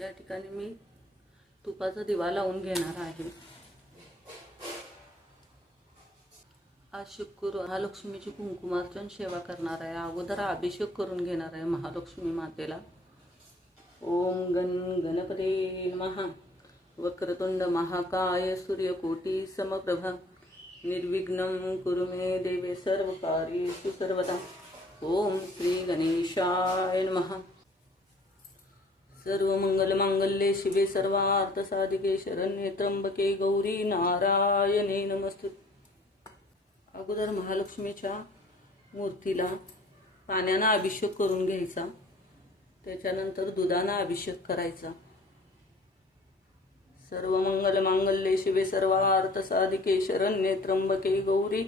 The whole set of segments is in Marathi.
या ठिकाणी मी तुपाचा दिवा लावून घेणार आहे। आज शुक्रवार महालक्ष्मीची कुंकुमार्चन सेवा करणार आहे। अगोदर अभिषेक करून घेणार आहे महालक्ष्मी मातेला। ओम गणपते नमः। वक्रतुंड महाकाय सूर्यकोटी समप्रभा निर्विघ्नं कुरु मे देवे सर्वकार्येषु सर्वदा। ओम श्री गणेशाय नमः। सर्वमंगलमांगल्ये शिवे सर्वार्थसाधिके शरण्ये त्र्यंबके गौरी नारायणे नमस्तुते। अगोदर महालक्ष्मीच्या मूर्तीला पाण्याने अभिषेक करून घ्यायचा, त्याच्यानंतर दुधाने अभिषेक करायचा। सर्वमंगलमांगल्ये शिवे सर्वार्थसाधिके शरण्ये त्र्यंबके गौरी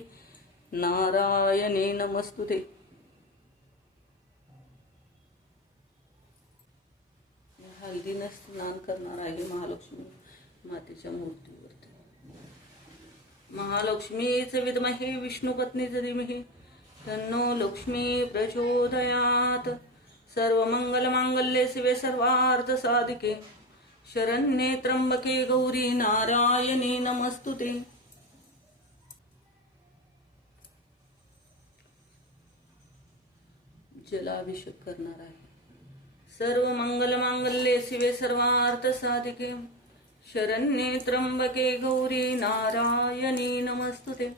नारायणे नमस्तुते। हळदीने स्नान करणार आहे महालक्ष्मी मातेच्या मूर्तीवरती। महालक्ष्मीच विद्महे विष्णुपत्नीच धीमहि तन्नो लक्ष्मी प्रचोदयात्। सर्वमंगलमांगल्ये शिवे सर्वार्थसाधिके शरण्ये त्र्यंबके गौरी नारायणे नमस्तुते। जलाभिषेक करणार आहे। सर्वमंगलमांगल्ये शिवे सर्वार्थसाधिके शरण्ये त्र्यंबके गौरी नारायणे नमस्तुते।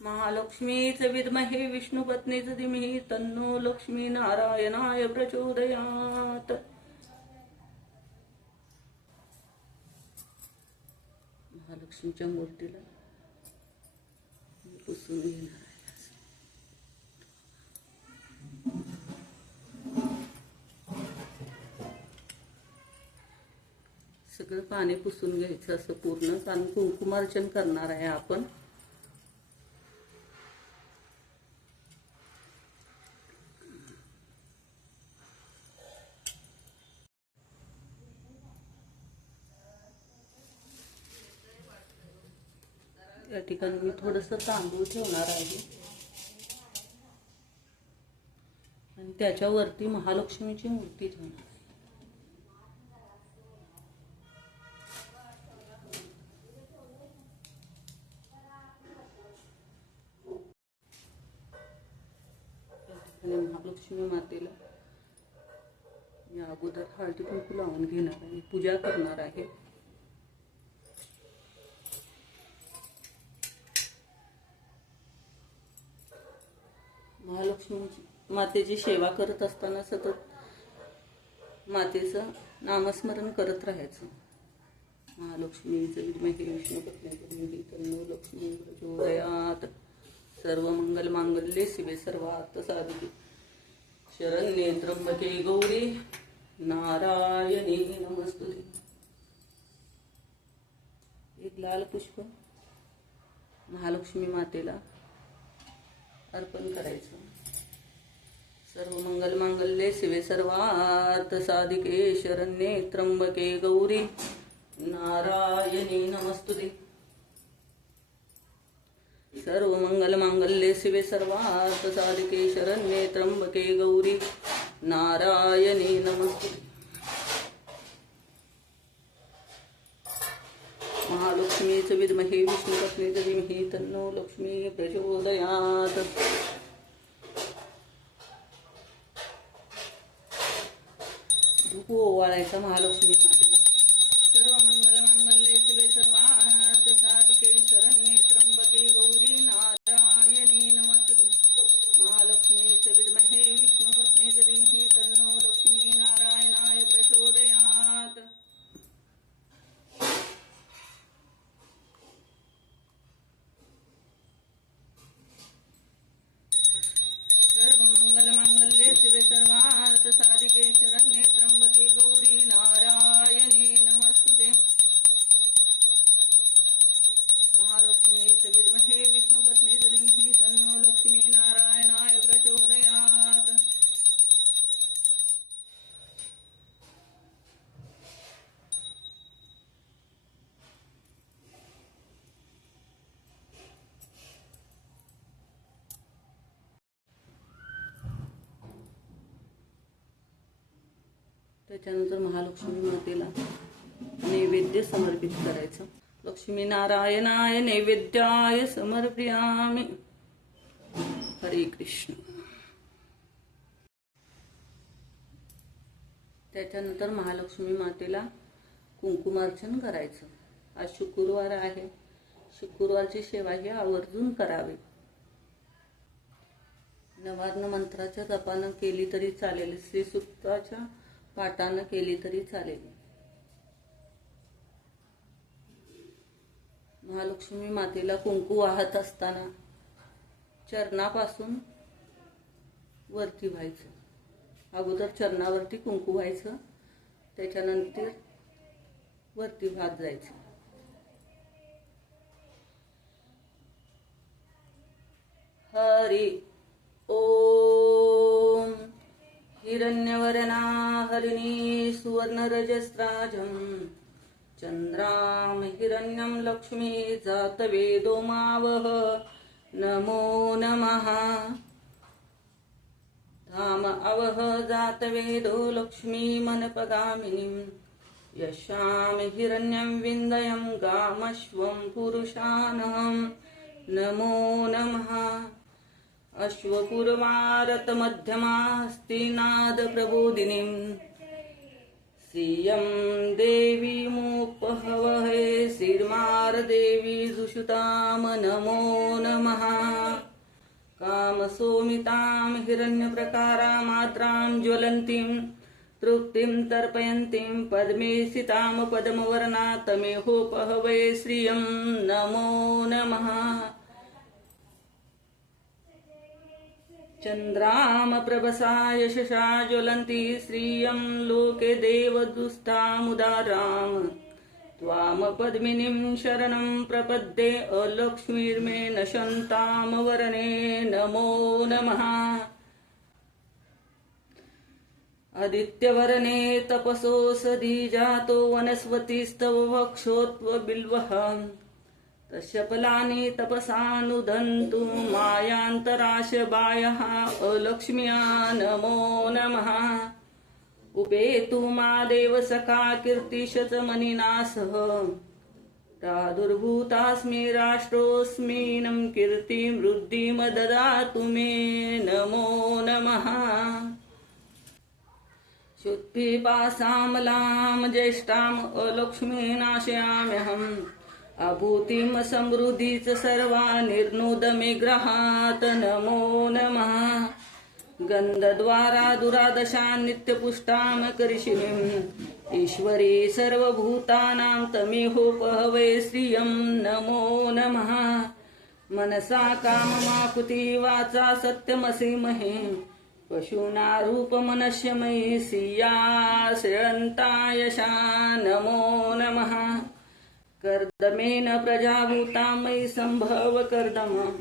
महालक्ष्मीच विद्महे विष्णुपत्नीच धीमहि तन्नो लक्ष्मी नारायणाय प्रचोदयात्। महालक्ष्मीच्या मूर्तीला पुसून घेणार आहे। सगळं पाणी पुसून घ्यायचं असं पूर्ण, कारण कुंकुमार्चन करणार आहे आपण। या ठिकाणी मी थोडंसं तांदूळ ठेवणार आहे आणि त्याच्यावरती महालक्ष्मीची मूर्ती ठेवणार आहे। महालक्ष्मी मातेला या अगोदर हळदी कुंकू लावून घेणार आहे, पूजा करणार आहे। महालक्ष्मी मातेची सेवा करत असताना सतत मातेचं नामस्मरण करत राहायचं। महालक्ष्मीच विद्महे विष्णुपत्नीच धीमहि तन्नो लक्ष्मी प्रचोदयात्। सर्वमंगलमांगल्ये शिवे सर्वार्थसाधिके शरण्ये त्र्यंबके गौरी नारायणे नमस्तुते। एक लाल पुष्प महालक्ष्मी मातेला अर्पण करायचं। सर्वमंगलमांगल्ये शिवे सर्वार्थसाधिके शरण्ये त्र्यंबके गौरी नारायणे नमस्तुते। सर्वमंगलमांगल्ये शिवे सर्वार्थसाधिके शरण्ये त्र्यंबके गौरी नारायणे नमस्तुते। महालक्ष्मीच विद्महे विष्णुपत्नीच धीमहि तन्नो लक्ष्मी प्रचोदयात्। धूप ओवाळायचा महालक्ष्मी मातेला। सर्वमंगलमांगल्ये शिवे सर्वार्थसाधिके शरण्ये त्र्यंबके गौरी नारायणे नमस्तुते। महालक्ष्मीच विद्महे विष्णुपत्नीच धीमहि तन्नो लक्ष्मी नारायणाय प्रचोदयात्। सर्वमंगलमांगल्ये शिवे सर्वार्थसाधिके शरण्ये त्र्यंबके गौरी नारायणे त्याच्यानंतर महालक्ष्मी मातेला नैवेद्य समर्पित करायचं. लक्ष्मी नारायणाय नैवेद्याय समर्पयामि. हरे कृष्ण. त्याच्यानंतर महालक्ष्मी मातेला कुंकुमार्चन करायचं. आज शुक्रवार आहे. शुक्रवारची सेवा ही आवर्जून करावी. नवार्ण मंत्राच्या जपानं केली तरी चालेल, श्रीसूक्ताच्या पाठानं केली तरी चालेल. महालक्ष्मी मातेला कुंकू वाहत असताना चरणापासून वरती व्हायचं. अगोदर चरणावरती कुंकू व्हायचं, त्याच्यानंतर वरती वाहत जायचं. हरि ओम. हिरण्यवर्णा हरिणी सुवर्णरजस्राजं चंद्रां हिरण्यं लक्ष्मी जातवेदो मावह. नमो नमः. धाम अवह जातवेदो लक्ष्मी मनपगामिनीं यशां हिरण्यं विन्दयं गामश्वं पुरुषानहं. नमो नमः. अश्वपूर्वारत मध्यमास्तिनाद प्रबोधिनीं श्रियं देवीमुपहवहे श्रीर्मार देवी जुषुताम. नमो नमः. कामसोमितां हिरण्यप्रकारामाद्रां ज्वलन्तीं तृप्तिं तर्पयन्तीं पद्मे स्थितां पद्मवर्णातमेहोपहवै श्रियं. नमो नमः. चन्द्रां प्रभसा यशसा ज्वलन्ती श्रियं लोके देवदुस्तामुदारां. त्वां पद्मिनीं शरणं प्रपद्ये अलक्ष्मीर्मे नशन्तां वरणे. नमो नमः. आदित्यवर्णे तपसोऽसदि जातो वनस्पतिस्तव वक्षोत्व बिल्वः. तस्य फलानि तपसानुदन्तु मायान्तराशबायः अलक्ष्म्या. नमो नमः. उपेतु मा देव सखा कीर्तिशतमनिना सह. प्रादुर्भूतास्मि राष्ट्रोऽस्मिनं कीर्तिं वृद्धिं ददातु मे. नमो नमः. शुद्धिपासामलां ज्येष्ठाम् अलक्ष्मीनाशयाम्यहम्. अभूतिं समृद्धीच सर्वा निर्नोदमे ग्रहात्. नमो नमः. गन्धद्वारा दुरादशा नित्यपुष्टां करिषिणीम् ईश्वरी सर्वभूतानां तमेहोपहवै श्रियं. नमो नमः. मनसा काममाकुति वाचा सत्यमसीमहे पशूना रूपमनश्यमयी सिया श्रेयन्ता यशा. नमो नमः. कर्दमेन प्रजाभूता मयि सम्भव कर्दम.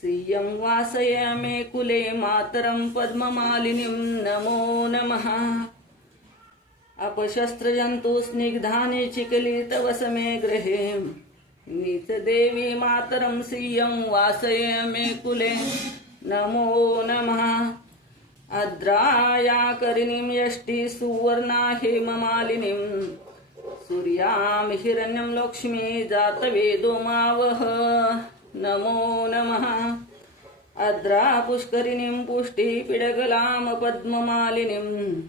श्रियं वासय मे कुले मातरं पद्ममालिनीं. नमो नमः. अपशस्त्रजन्तु स्निग्धानि चिकलितवस मे गृहे नीचदेवी मातरं श्रियं वासय मे कुले. नमो नमः. अद्राया करिणीं यष्टि सुवर्णा हेममालिनीं सूर्यां हिरण्यं लक्ष्मी जातवेदो मावह. नमो नमः. अद्रा पुष्करिणीं पुष्टिपिडगलां पद्ममालिनीं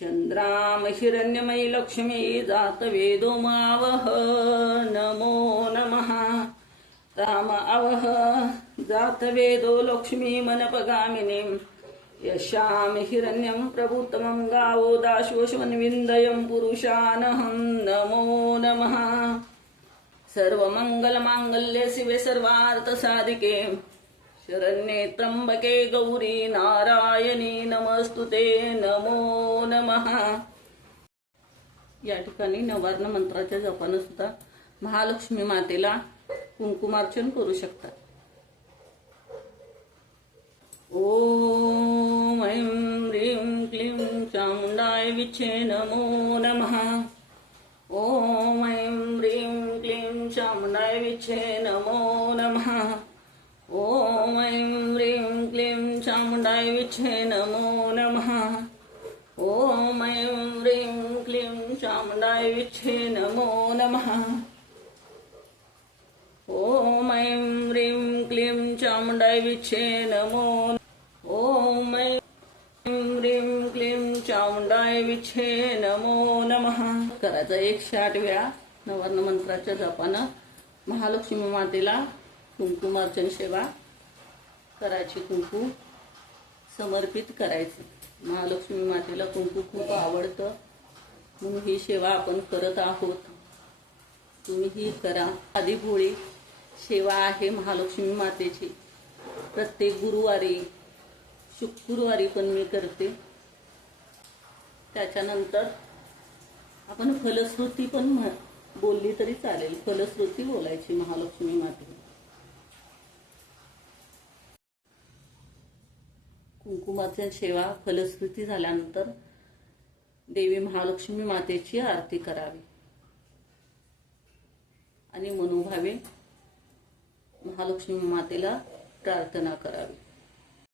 चन्द्रां हिरण्यमयी लक्ष्मी जातवेदो मावह. नमो नमः. ताम अवह जातवेदो लक्ष्मी मनपगामिनीं यशां हिरण्यं प्रभुतमं गावो दाशोऽश्वन्विन्दयं पुरुषानहं. नमो नमः. सर्वमङ्गलमाङ्गल्ये शिवे सर्वार्थसाधिके शरण्ये त्र्यंबके गौरी नारायणी नमस्तुते. नमो नमः. या ठिकाणी नवार्ण मंत्राच्या जपानं सुद्धा महालक्ष्मी मातेला कुंकुमार्चन करू शकतात. ओम ऐं ह्रीं क्लीं चामुण्डाय विच्छे नमो नमः. ओम ऐं ह्रीं क्लीं चामुण्डाय विच्छे नमो नमः. ओम ऐं ह्रीं क्लीं चामुण्डाय विच्छे नमो नमः. ओम ऐं चामुंडाय विच्छे नमो नमः. ओम ऐं ह्रीं क्लीं चामुंडाय विच्छे नमो. ओम ऐं ह्रीं क्लीं चामुंडाय विच्छे नमो नमः. करायचं 108 वेळा नवर्ण मंत्राच्या जपानं महालक्ष्मी मातेला कुंकुमार्चन सेवा करायची. कुंकू समर्पित करायचं. महालक्ष्मी मातेला कुंकू खूप आवडतं म्हणून ही सेवा आपण करत आहोत. तुम्ही ही करा. आधी भोळी सेवा आहे महालक्ष्मी मातेची. प्रत्येक गुरुवारी शुक्रवारी पण मी करते. त्याच्यानंतर आपण फलश्रुती पण बोलली तरी चालेल. फलश्रुती बोलायची महालक्ष्मी मातेला. कुंकुमार्चन सेवा फलश्रुती झाल्यानंतर देवी महालक्ष्मी मातेची आरती करावी आणि मनोभावे महालक्ष्मी मातेला प्रार्थना करावी.